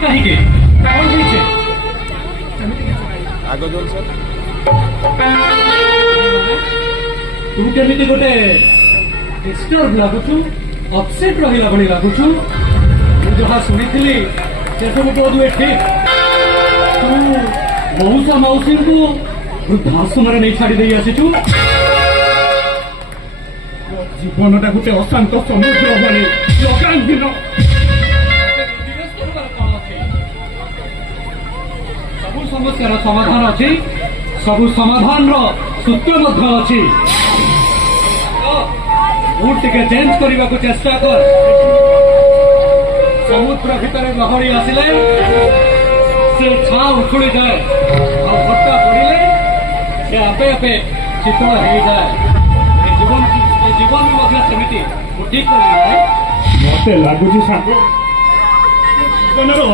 କାହିଁକି କଣ ହେଇଛି ଆଗ ଯୋଉ ସାର୍ ତୁ କେମିତି ଗୋଟେ ଡିଷ୍ଟର୍ବ ଲାଗୁଛୁ ଅପସେଟ୍ ରହିଲା ଭଳି ଲାଗୁଛୁ ମୁଁ ଯାହା ଶୁଣିଥିଲି ସେସବୁ ବୋଧହୁଏ ଠିକ ତୁ ମଉସା ମାଉସୀଙ୍କୁ ବୃଦ୍ଧାଶ୍ରମରେ ନେଇ ଛାଡ଼ି ଦେଇ ଆସିଛୁ ଜୀବନଟା ଗୋଟେ ଅଶାନ୍ତ ସମୁଦ୍ର ଭଳି ଲଗାନ୍ଧିନ ସବୁ ସମସ୍ୟାର ସମାଧାନ ଅଛି ସବୁ ସମାଧାନର ସୂତ୍ର ମଧ୍ୟ ଅଛି ମୁଁ ଟିକେ ଚେଞ୍ଜ କରିବାକୁ ଚେଷ୍ଟା କର ସମୁଦ୍ର ଭିତରେ ଲହରୀ ଆସିଲେ ସେ ଛାଁ ଉଛୁଳିଯାଏ ଆଉ ଭଟ୍ଟା ପଡ଼ିଲେ ସେ ଆପେ ଆପେ ଶୀତଳ ହେଇଯାଏ ଏ ଜୀବନ ମଧ୍ୟ ସେମିତି ମୁଁ ଠିକ କରିବି ମତେ ଲାଗୁଛି ସାଙ୍ଗ ଜୀବନର